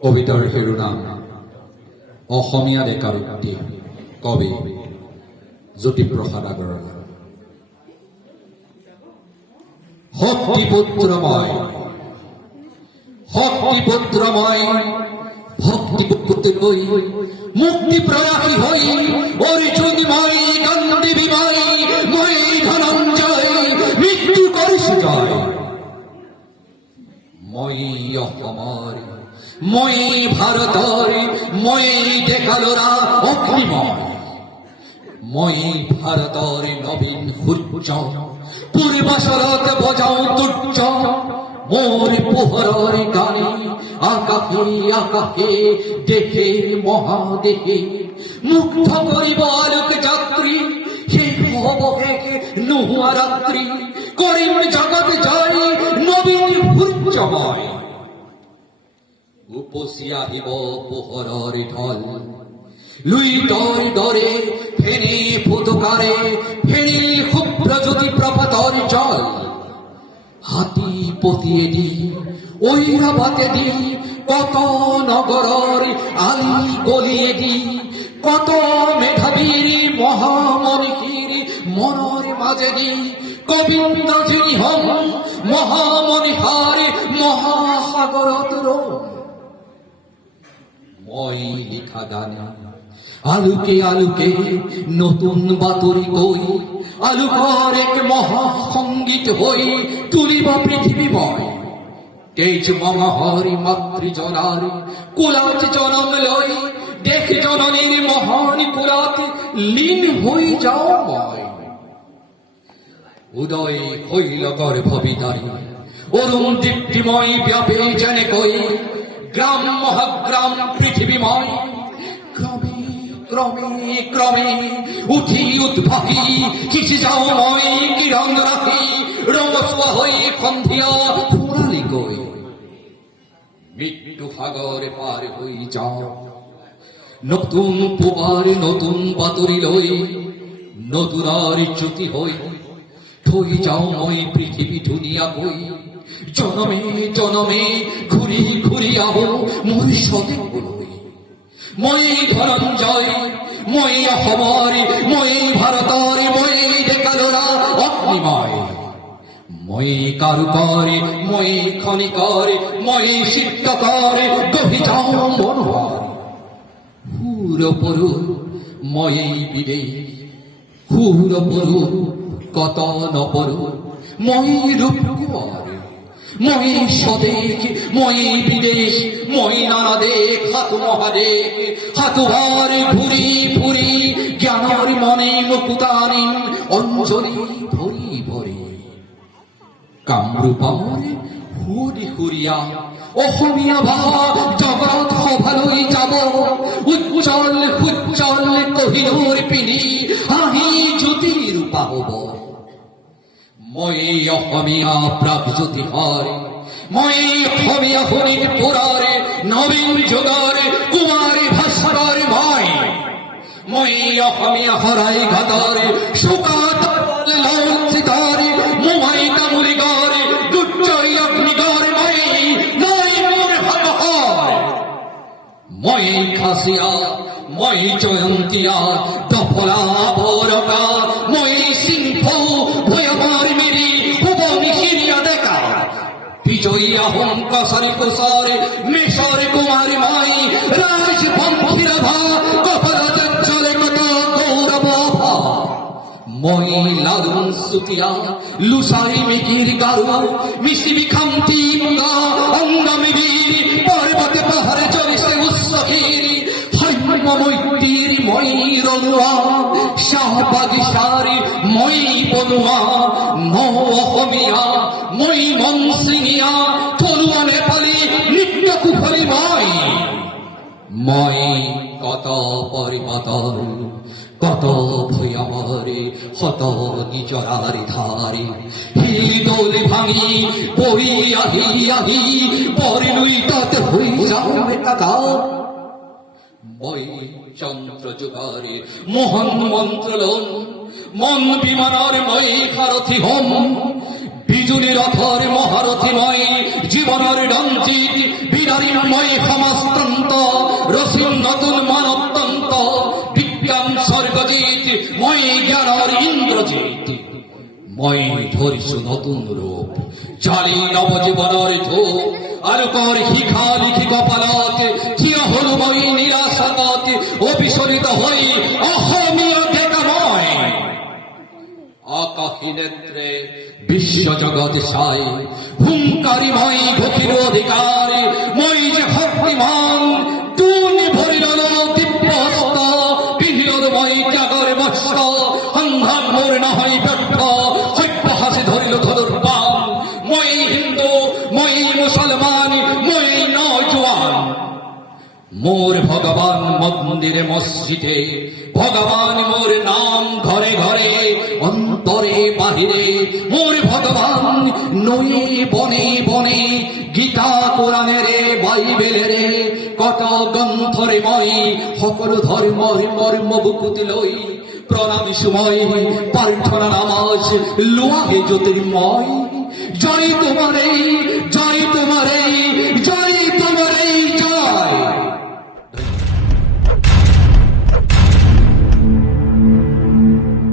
কবিতাৰ শিৰোনাম অসমীয়া ডেকাৰুক্তি কবি জ্যোতিপ্ৰসাদ আগৰৱালা। শক্তিপুত্ৰময় শক্তিপুত্ৰময় ভক্তিপুত্ৰলৈ মুক্তি প্ৰয়াসী হৈ অৰ্জুনময় গান্ধীবিময় মই ধনঞ্জয় মৃত্যু কৰিছো জয়। মই অসমৰ মই ভাৰতৰ মই ডেকালৰা অগ্নিময়। মই ভাৰতৰ নবীন সূৰ্য পূৰ্বাচলত বজাও তুৰ্য। মোৰ পোহৰৰ গানে আকাশে আকাশে দেশে মহাদেশে মুগ্ধ কৰিব আলোক যাত্ৰী। শেষ হব শেষ নোহোৱা ৰাত্ৰি কৰিম জগত জয় নবীন সূৰ্যময়। উপচি আহিব পোহৰৰ ঢল লুইতৰ দৰে ফেনে ফুটকাৰে ফেনিল শুভ্ৰ জ্যোতি প্ৰভাতৰ জল। হাতী পতিয়ে দি ঐৰাবাতে দি কত নগৰৰ আলি গলিয়ে দি কত মেধাবীৰ মহামনীষীৰ মনৰ মাজেদি গোবিন্দ যিনি হম মহামনীষাৰ মহাসাগৰত ৰম। মই লিখা গানে আলোকে আলোকে নতুন বাতৰি কৈ আলোকৰ এক মহাসংগীত হৈ তুলিব পৃথিৱীময়। তেজ মঙহৰ মাতৃজনাৰ কোলাত জনম লৈ দেশ জননীৰ মহান কোলাত লীন হৈ যাওঁ মই। উদয় শৈল গৰ্ভবিদাৰী অৰুণ দীপ্তিময় ব্যাপে যেনেকৈ গ্ৰাম মহাগ্ৰাম পৃথিৱীময়। ক্ৰমে ক্ৰমে ক্ৰমে উঠি উদ্ভাসি সিঁচি যাওঁ মই কিৰণ ৰাখি ৰঙচুৱা হৈ সন্ধিয়া ফুৰালিকৈ। মৃত্যু সাগৰ পাৰ হৈ যাওঁ নতুন পুৱাৰ নতুন বাতৰি লৈ নতুনৰ জ্যোতি হৈ থৈ যাওঁ মই পৃথিৱী ধুনীয়াকৈ। জনমে জনমে ঘূৰি ঘূৰি আহো মোৰ স্বদেশলৈ। মই ধনঞ্জয় মই অসমৰ মই ভাৰতৰ মই ডেকালৰা অগ্নিময়। মই কাৰুকৰ মই খনিকৰ মই চিত্ৰকৰ গঢ়ি যাওঁ মনোহৰ। সুৰ পৰু মই বিদেশ সুৰ পৰু কত নপৰো মই ৰূপ কোঁৱৰ। মই স্বদেশ মই বিদেশ মই নানা দেশ সাতু মহাদেশ সাতুভাৰ ঘূৰি ফুৰি জ্ঞানৰ মনে মুকুতানিন অঞ্জলি ভৰি ভৰি। কামৰূপৰ সুদি সুৰীয়া অসমীয়া ভাষা জগত সভালৈ যাব। উজ্জ্বল সুজ্জ্বল কহিনুৰ পিন্ধি হাঁহি জ্যোতি ৰূপা হব। মই অসমীয়া প্ৰাগজ্যোতিষৰ মই অসমীয়া শোণিতপুৰৰ নবীন যুগৰ কুমাৰী ভাস্কৰ মই অসমীয়া শৰাইঘাটৰ শোকাত লজ্জিতৰ মোমাই তামুলীগড় দুৰ্জয় অগ্নিগড় মই মোৰ সাহসৰ। মই খাচিয়া মই জয়ন্তীয়া দফলা বৰকা মই সিংহ ভৈয়ামৰ মেৰি শুভনি সিৰিয়া ডেকা। বিজয়ী আহোম কছাৰী কোচৰ মেষৰ কুমাৰ মই ৰাজবংশী ৰাভা কপালত চলে কত গৌৰৱ। মই লালুং চুতীয়া লুচাই মিকিৰ গাৰু মিচিবি খামতি মুগা অংগমী বীৰ পৰ্বতে পাহাৰে চলিছে উচ্চশীৰ। মৈত্ৰীৰ মই ৰঙোৱা চাহ বাগিচাৰ মই বনোৱা ন অসমীয়া মই মনচিঙীয়া থলুৱা নেপালী নৃত্য কুশলী মই কত পৰ্বতৰ কত ভৈয়ামৰ শত নিজৰাৰ ধাৰে শিল ভাঙি পৰি আহি আহি পৰিলুইতত হৈ যাওঁ একাকাৰ। মই চন্দ্ৰ যুগাৰে মোহন মন্ত্ৰলন মন বিমানৰ মই সাৰথি হম। বিজুলী ৰথৰ মহাৰথী মই জীৱনৰ ৰঞ্জিত বিদাৰী মই সমস্ত মই ধরিস নতুন রূপ চালি নবজীবনের ধূপ আলোকর শিখা লিখি কপালত থিয় হল মই নিরাশাত অবিচলিত হই অসমীয়া ডেকাময় আকাশী নেত্রে বিশ্ব জগৎ সাই হুঙ্কারি মই ঘোষির অধিকার মই যে ভক্তিমান টুনি ভরিল দিব্য হস্ত পিঁধিল মই জাগর বস্ত সংঘাত মোর না হয় ব্যর্থ সভ্য হাসি ধরিল ধনুর বান মই হিন্দু মই মুসলমান মই নজওয়ান মোর ভগবান মন্দিরে মসজিদে ভগবান মোর নাম ঘরে ঘরে অন্তরে বাহিরে মোর ভগবান নয়ে বনে বনে গীতা কোরআনের বাইবেলের কত গ্রন্থরে মই সকল ধর্মর মর্ম বুকুত লই প্রণাম সময় প্রার্থনা নামাজ লোয়াহে জ্যোতির্ময় জয় তোমারে জয় তোমারে জয়